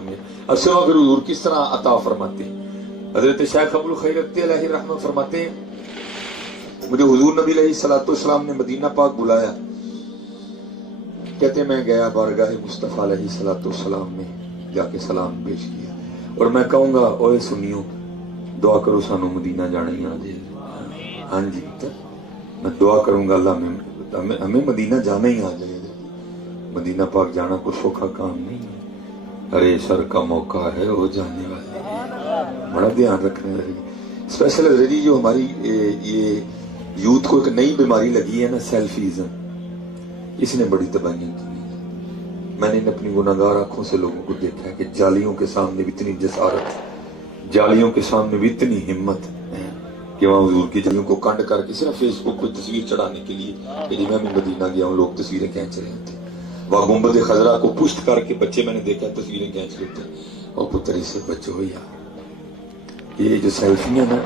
میں اصل اگر حضور کس طرح عطا فرماتے ہیں. حضرت شیخ ابو الخیر علیہ رحمت فرماتے ہیں مجھے حضور نبی علیہ الصلوۃ والسلام نے مدینہ پاک بلایا. کہتے میں گیا بارگاہ مصطفیٰ علیہ الصلوۃ والسلام میں جا کے سلام پیش کیا اور میں کہوں گا اوے سنیو دعا کرو سانو مدینہ جانا ہی آ جائے. ہاں جی میں دعا کروں گا اللہ ہمیں مدینہ جانا ہی آ جائے. مدینہ پاک جانا کوئی سوکھا کام نہیں ہے. ارے سر کا موقع ہے وہ جانے والے بڑا دھیان رکھنے والی اسپیشل حضرت جو ہماری یہ یوتھ کو ایک نئی بیماری لگی ہے نا سیلفیزم اس نے بڑی تباہیاں کی. میں نے اپنی گناہگار آنکھوں سے لوگوں کو دیکھا ہے کہ جالیوں کے سامنے بھی اتنی جسارت جالیوں کے سامنے بھی اتنی ہمت کہ وہاں حضور کی جالیوں کو کنڈ کر کے صرف فیس بک پہ تصویر چڑھانے کے لیے کہ میں بھی مدینہ گیا ہوں لوگ تصویریں کھینچ رہے تھے. وہاں گنبد خضرا کو پشت کر کے بچے میں نے دیکھا تصویریں کھینچ لیتے اور پتر سے بچوں ہو یار یہ جو سیلفیاں نا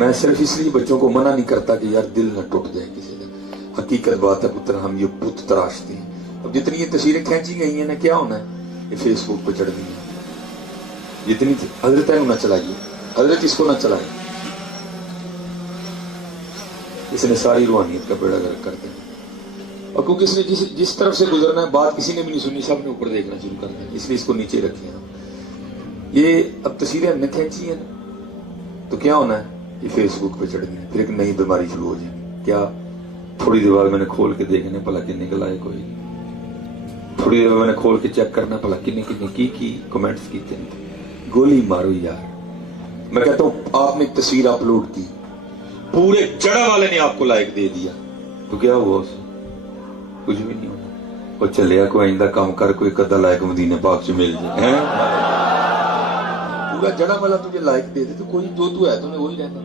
میں صرف اس لیے بچوں کو منع نہیں کرتا کہ یار دل نہ ٹوٹ جائے کسی کا. حقیقت بات ہے پتر ہم یہ بت تراشتے ہیں. اب جتنی یہ تصویریں کھینچی گئی ہیں نا کیا ہونا ہے یہ فیس بک پہ چڑھ گئی ہیں. جتنی حضرت ہے نہ چلائیے حضرت اس کو نہ چلائے اس نے ساری روحانیت کا بیڑا گرک کر دیا. اور کیونکہ اس نے جس طرف سے گزرنا ہے بات کسی نے بھی نہیں سنی سب نے اوپر دیکھنا شروع کر دیا اس لیے اس کو نیچے رکھے ہیں. یہ اب تصویریں ہم نے کھینچی ہیں نا تو کیا ہونا ہے یہ فیس بک پہ چڑھ گئی پھر ایک نئی بیماری شروع ہو جائے گی. کیا تھوڑی دیر بعد میں نے کھول کے دیکھنے بھلا کن نکل آئے کوئی تھوڑی دیر بعد میں نے کھول کے چیک کرنا بھلا کن کی کمنٹس کیتے ہیں. گولی مارو یار. میں کہتا ہوں آپ نے ایک تصویر اپلوڈ کی پورے جڑا والے نے آپ کو لائک دے دیا تو کیا ہوا اس کچھ بھی نہیں ہونا. اور چلیا کوئی آئندہ کام کر کوئی قدر لائک مدینہ پاک سے مل جائے پورا جڑا والا تجھے لائک دے دے تو کوئی جو تو ہے تمہیں وہی رہنا.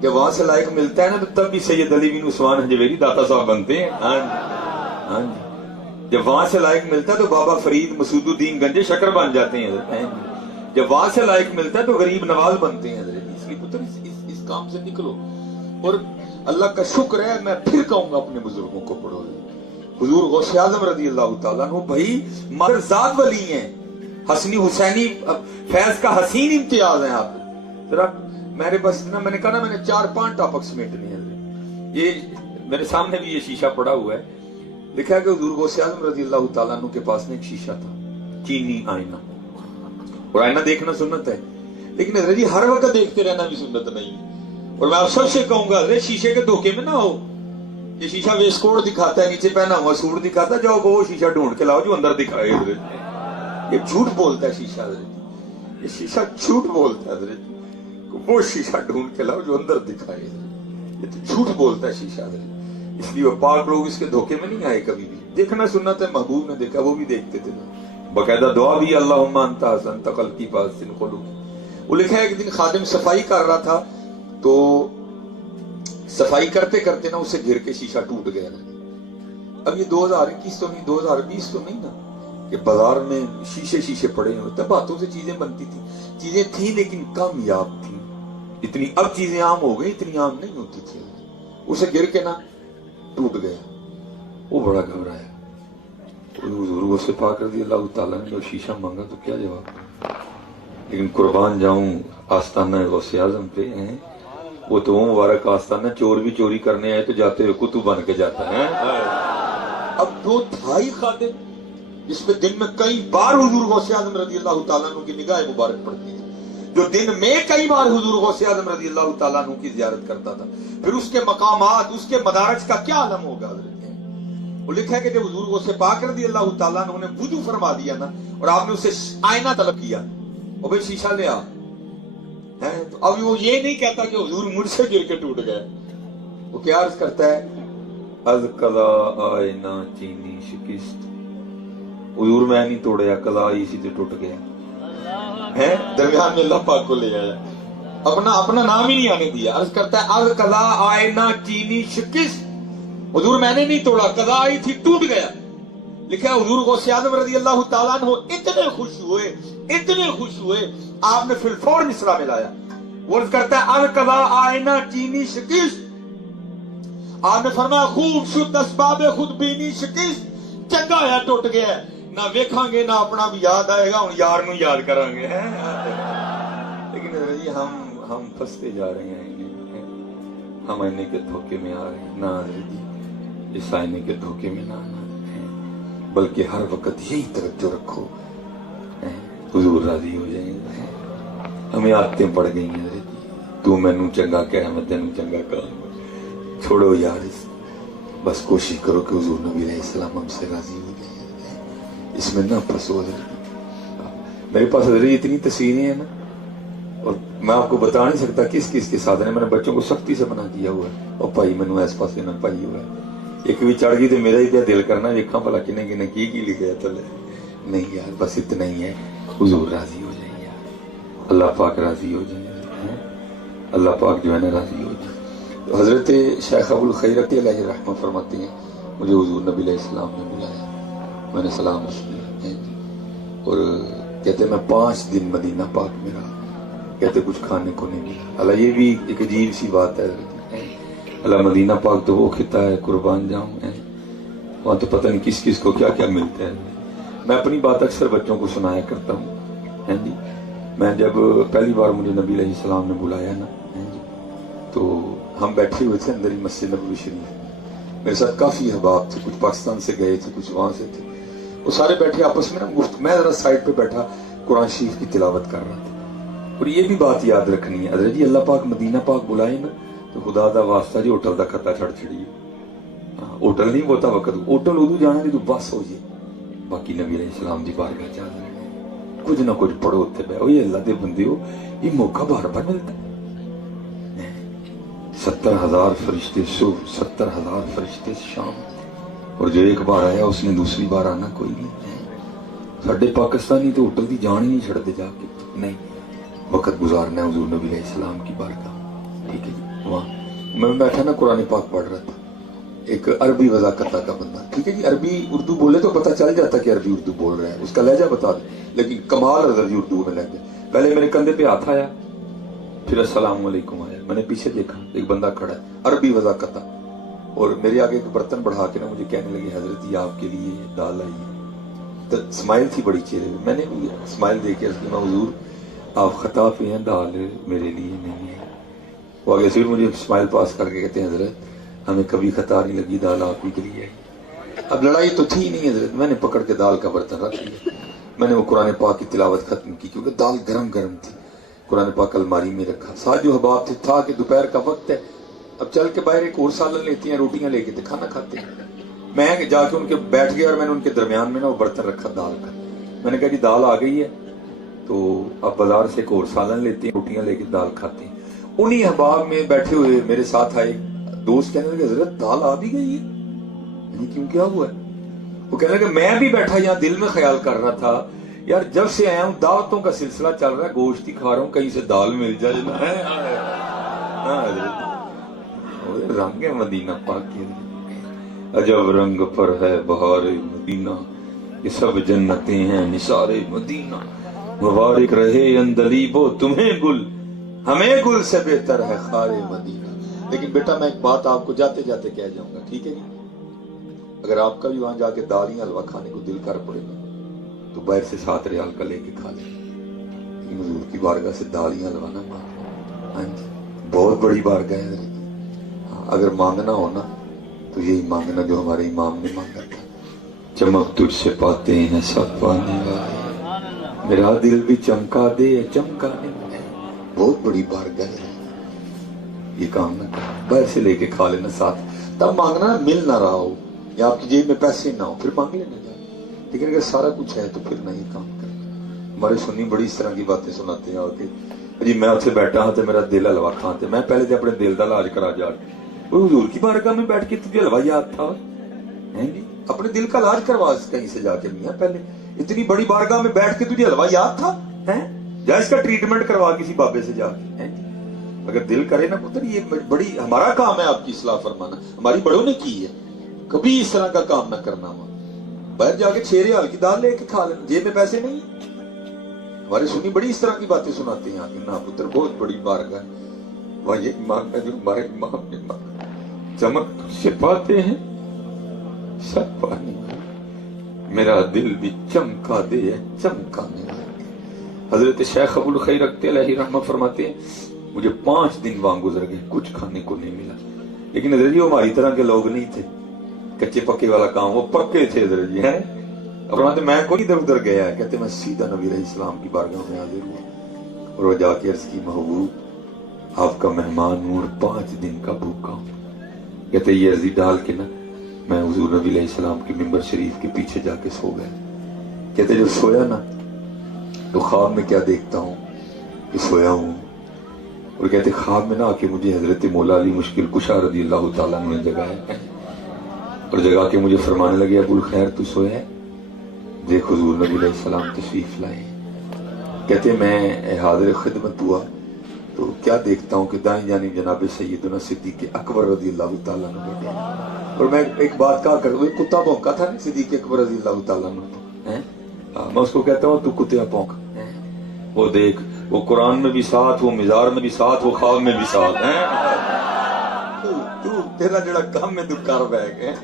جب وہاں سے لائک ملتا ہے نا تو تب بھی سید علی بن عثمان حجویری داتا صاحب بنتے ہیں. ہاں جی جب وہاں سے لائک ملتا ہے تو بابا فرید مسعود الدین گنجے شکر بن جاتے ہیں. جب وہاں سے لائک ملتا ہے تو غریب نواز بنتے ہیں. اس لیے پتر اس کام سے نکلو. اور اللہ کا شکر ہے میں پھر کہوں گا اپنے بزرگوں کو پڑھو. حضور غوث اعظم رضی اللہ تعالیٰ عنہ بھائی مرزاد ولی ہیں حسنی حسینی فیض کا حسین امتیاز ہیں. آپ ذرا میرے بس نا میں نے کہا نا میں نے 4-5 ٹاپک سمیٹنے ہیں. یہ میرے سامنے بھی یہ شیشہ پڑا ہوا ہے. لکھا ہے کہ حضور غوث اعظم رضی اللہ تعالیٰ عنہ کے پاس میں ایک شیشہ تھا چینی آئینہ. اور آئینہ دیکھنا سنت ہے لیکن حضرت جی ہر وقت دیکھتے رہنا بھی سنت نہیں. اور میں آپ سب سے کہوں گا حضرت شیشے کے دھوکے میں نہ ہو. یہ شیشہ ویسٹ کوٹ دکھاتا ہے نیچے پہنا ہوا سوٹ دکھاتا ہے جاؤ وہ شیشہ ڈھونڈ کے لاؤ جو اندر دکھائے. حضرت یہ جھوٹ بولتا ہے شیشہ. حضرت یہ شیشہ جھوٹ بولتا ہے. حضرت وہ شیشہ ڈھونڈ کے لاؤ جو اندر دکھائے. یہ تو جھوٹ بولتا ہے شیشہ. حضرت اس لیے وہ پاک لوگ اس کے دھوکے میں نہیں آئے کبھی بھی. دیکھنا سنت ہے. محبوب نے دیکھا وہ بھی دیکھتے تھے باقاعدہ دعا بھی اللہم انت احسنت خلقی فاحسن خلقی. وہ لکھا ہے ایک دن خادم صفائی کر رہا تھا تو صفائی کرتے کرتے نا اسے گھر کے شیشہ ٹوٹ گیا نا. اب یہ 2021 تو نہیں 2020 تو نہیں نا کہ بازار میں شیشے پڑے ہوتے. باتوں سے چیزیں بنتی تھی چیزیں تھیں لیکن کامیاب تھیں. اتنی اب چیزیں عام ہو گئی اتنی عام نہیں ہوتی تھی. اسے گر کے نا ٹوٹ گیا. وہ بڑا گھبرایا. حضور غوث پاک رضی اللہ تعالیٰ نے جو شیشہ مانگا تو کیا جواب. لیکن قربان جاؤں آستانہ غوث اعظم پہ ہیں. وہ تو مبارک آستانہ چور بھی چوری کرنے آئے تو جاتے ہوئے کتب بن کے جاتا ہے. اب جو تھا ہی خادم جس پہ دن میں کئی بار حضور غوث اعظم رضی اللہ تعالیٰ عنہ کی نگاہ مبارک پڑتی تھی جو دن میں کئی بار حضور غوث اعظم رضی اللہ تعالیٰ عنہ کی زیارت کرتا تھا. پھر اس کے مقامات اس کے مدارج کا کیا عالم ہوگا. حضرت وہ لکھا ہے کہ جب حضور غوث پاک رضی اللہ تعالیٰ عنہ نے وضو فرما دیا نا اور آپ نے اسے آئینہ طلب کیا اور بھائی شیشہ لے آ تو اب وہ یہ نہیں کہتا کہ حضور مجھ سے گر کے ٹوٹ گیا. وہ کیا عرض کرتا ہے از قضا آئینہ چینی شکست. حضور میں نہیں توڑیا قضا اسی سے ٹوٹ گیا. درمیان میں اللہ پاک کو لے آیا اپنا نام ہی نہیں آنے دیا. عرض کرتا ہے از قضا آئینہ چینی شکست. حضور میں نے نہیں توڑا قضا آئی تھی ٹوٹ گیا. لکھا ہے حضور غوث اعظم رضی اللہ تعالیٰ عنہ اتنے خوش ہوئے آپ نے فی الفور مصرع ملایا. وہ عرض کرتا ہے از قضا آئینہ چینی شکست. آپ نے فرمایا خوب شد اسباب خود بینی شکست. چنگا ہے ٹوٹ گیا. نہ ویکھاں گے نہ اپنا بھی یاد آئے گا, ہوں یار نو یاد کریں گے. لیکن جی ہم پھنستے جا رہے ہیں, ہم آئینے کے دھوکے میں آ رہے ہیں. نہ جی اس آئینے کے دھوکے میں نہ آنا ہے, بلکہ ہر وقت یہی توجہ رکھو حضور راضی ہو جائیں گے. ہمیں عادتیں پڑ گئی ہیں جی, تو مینوں چنگا کہہ میں تینوں چنگا کہوں. چھوڑو یار, بس کوشش کرو کہ حضور نبی علیہ السلام ہم سے راضی ہو جائیں. اس میں نہ پھنسو. میرے پاس حضرت اتنی تصویریں ہیں نا, اور میں آپ کو بتا نہیں سکتا کس کس کے ساتھ. میں نے بچوں کو سختی سے منع کیا ہوا ہے, اور بھائی مینوں اس پاسے نہ پائی ہوا ہے. ایک بھی چڑھ گئی تو میرا ہی پیا دل کرنا ویکھاں بھلا کنے کنے کی لکھا ہے تھلے. نہیں یار, بس اتنا ہی ہے, حضور راضی ہو جائیں یار, اللہ پاک راضی ہو جائیں, اللہ پاک جو ہے نا راضی ہو جائے. تو حضرت شیخ ابو الخیر علیہ رحمہ فرماتے ہیں مجھے حضور نبی علیہ السلام نے بلایا, میں نے سلام عرض کیا, اور کہتے میں 5 دن مدینہ پاک میں رہا. کہتے کچھ کھانے کو نہیں ملا. اللہ یہ بھی ایک عجیب سی بات ہے. اللہ مدینہ پاک تو وہ خطہ ہے قربان جاؤں, وہاں تو پتہ نہیں کس کس کو کیا کیا ملتا ہے. میں اپنی بات اکثر بچوں کو سنایا کرتا ہوں جی. میں جب پہلی بار مجھے نبی علیہ السلام نے بلایا نا جی, تو ہم بیٹھے ہوئے تھے اندر ہی مسجد نبوی شریف. میرے ساتھ کافی احباب تھے, کچھ پاکستان سے گئے تھے, کچھ وہاں سے تھے. وہ سارے بیٹھے آپس میں نا گفت, میں ذرا سائڈ پہ بیٹھا قرآن شریف کی تلاوت کر رہا تھا. اور یہ بھی بات یاد رکھنی ہے حضرت جی, اللہ پاک مدینہ پاک بلائے نا تو خدا دا واسطہ جی ہوٹل دا خطہ چھڑ چھڑیے. ہوٹل نہیں ہوتا وقت, ہوٹل ادو جانا جی تو بس ہو جائے. باقی نبی علیہ السلام دی بارگاہ چاہ رہے کچھ نہ کچھ پڑھو اتنے پہ. یہ اللہ دے بندے ہو, یہ موقع بار بار ملتا ہے. 70,000 فرشتے صبح, 70,000 فرشتے شام, اور جو ایک بار آیا اس نے دوسری بار آنا کوئی نہیں. ساڈے پاکستانی تو ہوٹل دی جان ہی نہیں چھڑتے جا کے. نہیں, وقت گزارنا ہے حضور نبی علیہ السلام کی بارگاہ. ٹھیک ہے جی, وہاں میں بیٹھا نا قرآن پاک پڑھ رہا تھا. ایک عربی وضاقتہ کا بندہ, ٹھیک ہے جی, عربی اردو بولے تو پتہ چل جاتا کہ عربی اردو بول رہا ہے, اس کا لہجہ بتا دے, لیکن کمال حضرت جی اردو میں لہجہ. پہلے میرے کندھے پہ ہاتھ آیا, پھر السلام علیکم آیا. میں نے پیچھے دیکھا ایک بندہ کھڑا ہے عربی وضاقتہ, اور میرے آگے ایک برتن بڑھا کے نا مجھے کہنے لگے حضرت جی آپ کے لیے دال آئی ہے. تو اسمائل تھی بڑی چہرے پہ. میں نے بھی اسمائل دیکھ کے میں حضور آپ خطا پہ ہیں, دال میرے لیے نہیں ہے. وہ آگے سے مجھے اسمائل پاس کر کے کہتے ہیں حضرت ہمیں کبھی خطا نہیں لگی, دال آپ ہی کے لیے. اب لڑائی تو تھی نہیں حضرت, میں نے پکڑ کے دال کا برتن رکھ لیا. میں نے وہ قرآن پاک کی تلاوت ختم کی کیونکہ دال گرم گرم تھی. قرآن پاک الماری میں رکھا. ساتھ جو حباب تھے تھا کہ دوپہر کا وقت ہے, اب چل کے باہر ایک اور سالن لیتی ہیں, روٹیاں لے کے کھانا کھاتے ہیں. میں جا کے ان کے بیٹھ گیا, اور میں نے ان کے درمیان میں نا وہ برتن رکھا دال کا. میں نے کہا جی دال آ گئی ہے, تو اب بازار سے ایک اور سالن لیتے ہیں, روٹیاں لے کے دال کھاتے ہیں. انہی احباب میں بیٹھے ہوئے میرے ساتھ آئے دوست, کہنے لگے حضرت دال آ بھی گئی ہے. یعنی کیوں کیا ہوا ہے؟ وہ کہنے لگے میں بھی بیٹھا یہاں دل میں خیال کر رہا تھا یار جب سے آیا ہوں دعوتوں کا سلسلہ چل رہا ہے, گوشت ہی کھا رہا ہوں, کہیں سے دال مل جائے نا. رنگ ہے مدینہ پاک کی, عجب رنگ پر ہے بہار مدینہ, یہ سب جنتیں ہیں نثار مدینہ. مبارک رہے اندلیبو تمہیں گل, ہمیں گل سے بہتر ہے خار مدینہ. لیکن بیٹا میں ایک بات آپ کو جاتے جاتے کہہ جاؤں گا, ٹھیک ہے جی, اگر آپ کا بھی وہاں جا کے دالیاں حلوہ کھانے کو دل کر پڑے گا تو باہر سے 7 ریال کا لے کے کھا لیں. حضور کی بارگاہ سے دالیاں حلوہ نہ مانگو. ہاں جی, بہت بڑی بارگاہ ہے. اگر مانگنا ہو نا تو یہی مانگنا جو ہمارے امام نے مانگا تھا. چمک تجھ سے پاتے ہیں سب پانے والے, میرا دل بھی چمکا دے چمکانے والے. بہت بڑی بارگاہ ہے. یہ کام نہ کرنا, باہر سے لے کے کھا لینا ساتھ, تب مانگنا مل نہ رہا ہو یا آپ کی جیب میں پیسے نہ ہو, پھر مانگ لینا جائے. لیکن اگر سارا کچھ ہے تو پھر نہ یہ کام کرنا. ہمارے سنی بڑی اس طرح کی باتیں سناتے ہیں کہ جی میں اتنے بیٹھا ہوں تو میرا دل حلوہ کھاتے. میں پہلے تو اپنے دل کا علاج کرا جا, حضور کی بارگاہ میں بیٹھ کے تجھے حلوہ یاد تھا جی, اپنے دل کا علاج کروا کہیں سے جا کے. نہیں پہلے اتنی بڑی بارگاہ میں بیٹھ کے تجھے حلوہ یاد تھا, یا اس کا ٹریٹمنٹ کروا کسی بابے سے جا کے. اگر دل کرے نا پتر, یہ بڑی ہمارا کام ہے آپ کی اصلاح فرمانا, ہماری بڑوں نے کی ہے. کبھی اس طرح کا کام نہ کرنا. باہر جا کے 6 ریال کی دال لے کے کھا لینا, جیب میں پیسے نہیں. ہمارے سنی بڑی اس طرح کی باتیں سناتے ہیں کہ نا پتر بہت بڑی بارگاہ ہے, وہاں یہ مانگنا جو ہمارے امام نے مانگا. چمک سے پاتے ہیں سب پانی, میرا دل بھی چمکا دے چمکانے لگے. حضرت شیخ ابو الخیر رکھتے علیہ رحمہ فرماتے ہیں مجھے 5 دن وہاں گزر گئے, کچھ کھانے کو نہیں ملا. لیکن حضرت جی وہ ہماری طرح کے لوگ نہیں تھے کچے پکے والا کام, وہ پکے تھے حضرت جی ہیں. فرماتے میں کوئی ادھر ادھر گیا ہے, کہتے میں سیدھا نبی علیہ السلام کی بارگاہ میں حاضر ہوا اور وہ جا کے عرض کی محبوب آپ کا مہمان ہوں اور 5 دن کا بھوکا ہوں. کہتے یہ عرضی ڈال کے نا میں حضور نبی علیہ السلام کے ممبر شریف کے پیچھے جا کے سو گیا. کہتے جو سویا نا تو خواب میں کیا دیکھتا ہوں کہ سویا ہوں, اور کہتے خواب میں نہ آ کے مجھے حضرت مولا علی مشکل کشا رضی اللہ تعالیٰ نے جگایا اور جگا کے مجھے فرمانے لگے ابو الخیر تو سویا ہے, دیکھ حضور نبی علیہ السلام تشریف لائے. کہتے میں حاضر خدمت ہوا تو کیا دیکھتا ہوں کہ دائیں جانب جناب سیدنا صدیق اکبر رضی اللہ تعالیٰ عنہ بیٹھے ہیں. اور میں ایک بات کہا کر, وہ کتا بھونکا تھا نا صدیق اکبر رضی اللہ تعالیٰ عنہ, میں اس کو کہتا ہوں تو کتیا بھونک, وہ دیکھ وہ قرآن میں بھی ساتھ, وہ مزار میں بھی ساتھ, وہ خواب میں بھی ساتھ ہیں. تیرا جڑا کام میں تو کر بیٹھ ہے,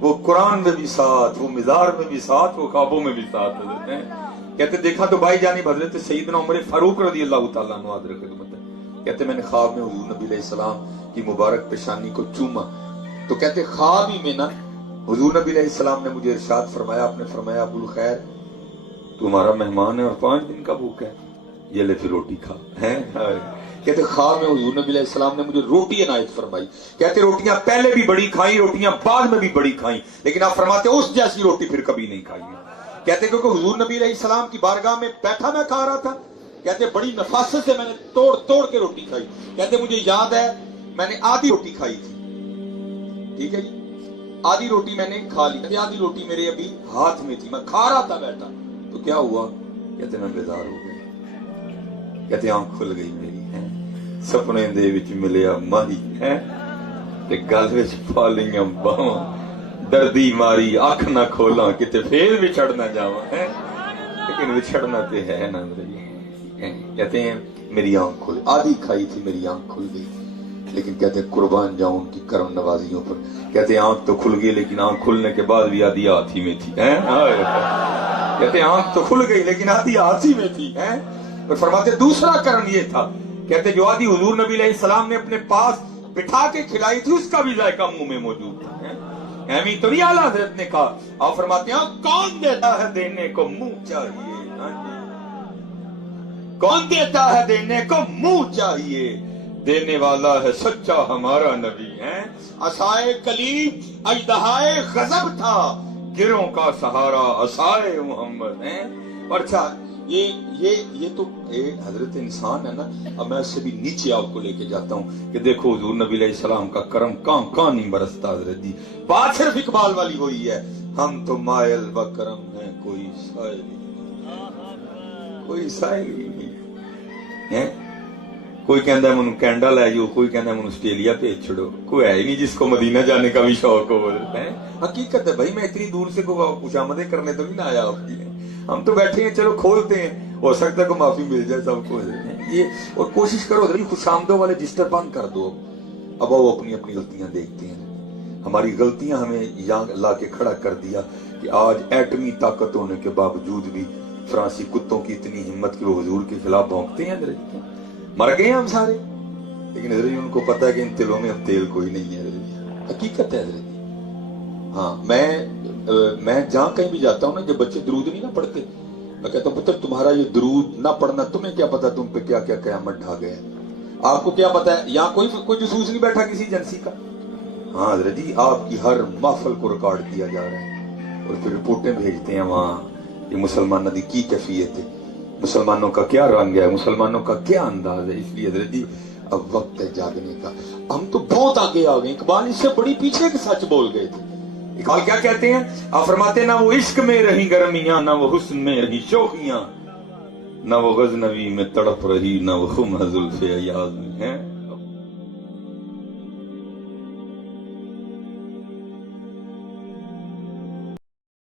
وہ قرآن میں بھی ساتھ, وہ مزار میں بھی ساتھ, وہ خوابوں میں بھی ساتھ ہیں. کہتے دیکھا تو بھائی جانب حضرت سیدنا عمر فاروق رضی اللہ تعالیٰ عنہ حاضر خدمت ہے. کہتے میں نے خواب میں حضور نبی علیہ السلام کی مبارک پیشانی کو چوما تو کہتے خواب ہی میں نا حضور نبی علیہ السلام نے مجھے ارشاد فرمایا, آپ نے فرمایا ابو الخیر تمہارا مہمان ہے اور 5 دن کا بھوکا ہے, یہ لے پھر روٹی کھا. کہتے خواب میں حضور نبی علیہ السلام نے مجھے روٹی عنایت فرمائی. کہتے روٹیاں پہلے بھی بڑی کھائیں, روٹیاں بعد میں بھی بڑی کھائیں, لیکن آپ فرماتے اس جیسی روٹی پھر کبھی نہیں کھائی. کہتے کیونکہ حضور نبی علیہ السلام کی بارگاہ میں بیٹھا میں کھا رہا تھا. کہتے بڑی نفاست سے میں نے توڑ توڑ کے روٹی کھائی. کہتے مجھے یاد ہے میں نے آدھی روٹی کھائی تھی, ٹھیک ہے جی, آدھی روٹی میں نے کھا لی. کہتے آدھی روٹی میرے ابھی ہاتھ میں تھی, میں کھا رہا تھا بیٹھا, تو کیا ہوا کہتے میں بیدار ہو گیا. کہتے آنکھ کھل گئی میری ہے, سپنے دے وچ ملیا ماہی ہے تے گل وچ پا لئیاں باواں, دردی ماری اکھ نہ کھولاں کتے پھر وچھڑ نہ جاواں ہے, لیکن وچھڑنا تے ہے نا میری. کہتے ہیں میری آنکھ کھل, آدھی کھائی تھی میری آنکھ کھل گئی, لیکن کہتے ہیں قربان جاؤں ان کی کرم نوازیوں پر. کہتے ہیں آنکھ تو کھل گئی لیکن آنکھ کھلنے کے بعد بھی آدھی ہاتھ ہی میں تھی. کہتے ہیں آنکھ تو کھل گئی لیکن آدھی ہاتھ ہی میں تھی. اور فرماتے دوسرا کرم یہ تھا, کہتے جو آدھی حضور نبی علیہ السلام نے اپنے پاس بٹھا کے کھلائی تھی اس کا بھی ذائقہ منہ میں موجود تھا. ایمی تو نہیں اعلیٰ حضرت نے کہا, آپ فرماتے ہیں کون دیتا ہے دینے کو منہ چاہیے, کون دیتا ہے دینے کو منہ چاہیے, دینے والا ہے سچا ہمارا نبی ہے. عصائے کلیم اژدہائے غضب تھا, گروں کا سہارا عصائے محمد ہے. اور اچھا یہ تو حضرت انسان ہے نا. اب میں اس سے بھی نیچے آپ کو لے کے جاتا ہوں کہ دیکھو حضور نبی علیہ السلام کا کرم کہاں نہیں برستا حضرت جی. بات صرف اقبال والی ہوئی ہے, ہم تو مائل و کرم ہیں کوئی سائل ہی نہیں ہے. کوئی کہندا ہے منو کینیڈا لے جاؤ, کوئی کہندا ہے منو آسٹریلیا بھیج چھوڑو, کوئی ہے ہی نہیں جس کو مدینہ جانے کا بھی شوق ہو. حقیقت ہے بھائی, میں اتنی دور سے خوشامدیں کرنے تو نہیں آیا آپ کی, ہم تو بیٹھے ہیں چلو کھولتے ہیں, ہو سکتا ہے کو معافی مل جائے سب کو. یہ اور کوشش کرو خوش آمدوں والے رجسٹر بند کر دو. اب وہ اپنی اپنی غلطیاں دیکھتے ہیں. ہماری غلطیاں ہمیں یہاں لا کے کھڑا کر دیا کہ آج ایٹمی طاقت ہونے کے باوجود بھی فرانسی کتوں کی اتنی ہمت کہ وہ حضور کے خلاف بھونکتے ہیں. مر گئے ہم سارے, لیکن حضرت ان کو پتا ہے کہ ان تیلوں میں اب تیل کوئی نہیں ہے. حقیقت ہے حضرت. ہاں میں جہاں کہیں بھی جاتا ہوں نا, جب بچے درود نہیں نہ پڑھتے, میں کہتا ہوں پتر تمہارا یہ درود نہ پڑھنا تمہیں کیا پتا تم پہ کیا کیا قیامت ڈھا گیا. آپ کو کیا پتا ہے یہاں کوئی جسوس نہیں بیٹھا کسی ایجنسی کا. ہاں حضرت جی, آپ کی ہر محفل کو ریکارڈ کیا جا رہا ہے اور پھر رپورٹیں بھیجتے ہیں وہاں کہ مسلمانوں کی کیفیت ہے, مسلمانوں کا کیا رنگ ہے, مسلمانوں کا کیا انداز ہے. اس لیے حضرت جی اب وقت ہے جاگنے کا. ہم تو بہت آگے آ گئے, اقبال اس سے بڑی پیچھے کے سچ بول گئے تھے. اقبال کیا کہتے ہیں, آپ فرماتے ہیں نہ وہ عشق میں رہی گرمیاں, نہ وہ حسن میں رہی شوخیاں, نہ وہ غزنوی میں تڑپ رہی, نہ وہ خم زلف ایاز میں ہے.